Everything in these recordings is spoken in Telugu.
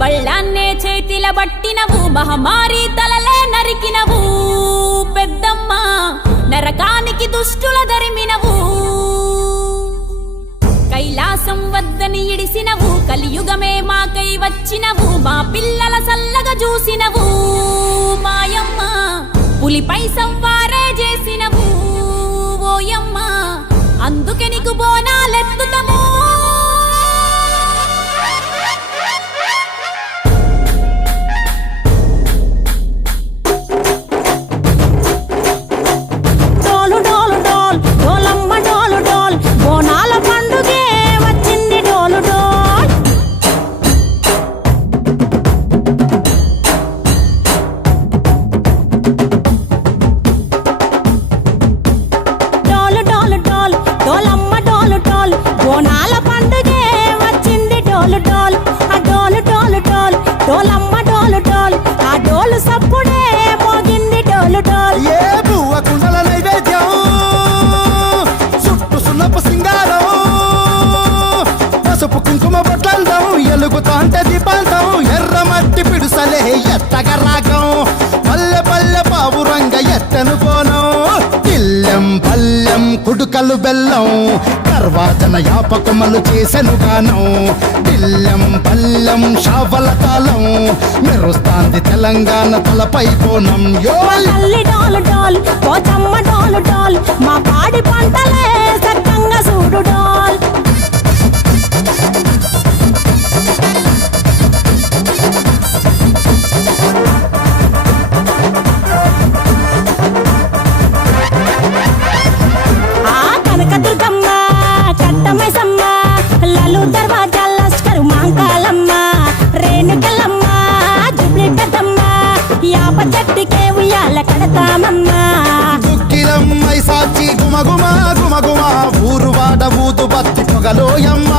బళ్ళాన్నే చేతిల బట్టినవు మహమారి తలలే నరికినవు పెద్దమ్మ నరకానికి దుష్టుల దరిమినవు కైలాసం వద్దని ఇడిసినవు కలియుగమే మాకై వచ్చినవు మా పిల్లల సల్లగా చూసినవు మాయమ్మ పులిపై సవ్వారే చేసినవు ఓయమ్మ అందుకే నీకు బోనాలెత్తుతము ఎలుగుతాంటే దీపాంతం ఎర్రమట్టి పిడుసలే ఎత్తగ రాగం పల్లె పల్లె పావురంగ ఎత్తను పోనం ఇల్లెం పల్లెం కుడుకలు బెల్లం కర్వాచన యాపకమలు చేసెను గానం ఇల్లెం పల్లెం షావల తాళం మెరుస్తాంది తెలంగాణ తలపై పోనం మా పాడి పంటలే సక్కంగా చూడు డాల్ చెట్టుకే ఉయ్యాల కడతామమ్మా దుక్కిలమ్మై సాచి గుమగుమ గుమగుమ ఊరు వాడ ఊదు బత్తి పొగలోయమ్మ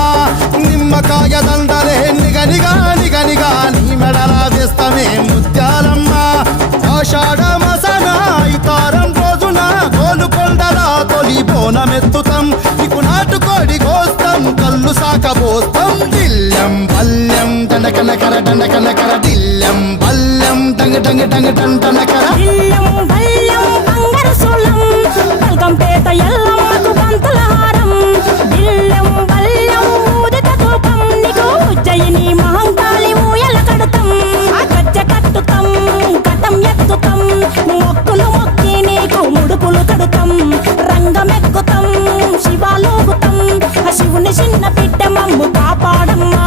నిమ్మకాయ దండలే నిగనిగా నిగనిగా నీ మెడల వేస్తమే ముత్యాలమ్మ ఆషాఢ మాసన ఇతారం రోజున గోలుకొండల తొలి బోనమెత్తుతాం నీకు నాటుకోడి కోస్తాం కళ్ళు సాకబోస్తాం దిల్లెం పల్లెం దండకనకర దండకనకర దిల్లెం పల్లెం డంగ డంగ డంగ డండనకర దిల్లెం పల్లెం బంగారు సోళం పల్కంపేట ఎల్లమ్మకు పంతుల హారం దిల్లెం పల్లెం ఊదిత ధూపం నీకు ఉజ్జయిని మహంకాళి ఊయల కడుతాం గజ్జ కట్టుతాం కటం ఎత్తుతాం మొక్కులు మొక్కి నీకు ముడుపులు కడుతాం రంగమెక్కుతాం శివాలోగుతాం శివుని చిన్న బిడ్డ మమ్ము కాపాడమ్మా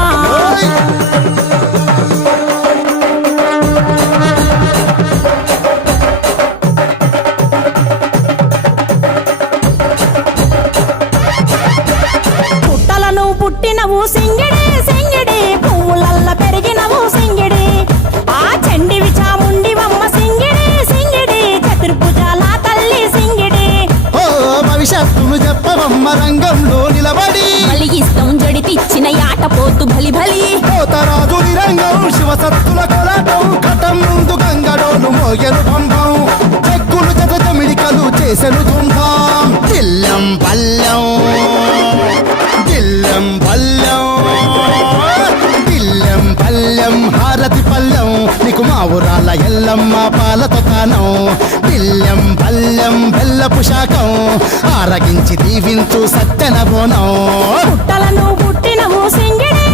పుట్టినవు సింగిడి సింగిడి పువ్వులల్ల పెరిగినవు సింగిడి ఆ చండివి చాముండివమ్మ సింగిడి సింగిడి చతుర్భుజాల తల్లి సింగిడి ఓ భవిష్యత్తును చెప్పవమ్మ రంగంలో నిలబడి బలిగిస్తాం జడితిచ్చిన యాట పోతు బలి బలి పోతరాజు రంగం శివసత్తుల కొలటం కటం ముందు గంగడోలు మోగెను పంపం చెక్కులు జత జమిడికలు చేసెను తుంభం దిల్లెం పల్లెం దిల్లెం పల్లెం దిల్లెం పల్లెం హారతి పల్లెం నీకు మా ఊరాల ఎల్లమ్మ పాలతో కానం దిల్లెం పల్లెం బెల్లపు శాఖం ఆరగించి దీవించు సత్తెన బోనం పుట్టలను పుట్టినవు సింగిడి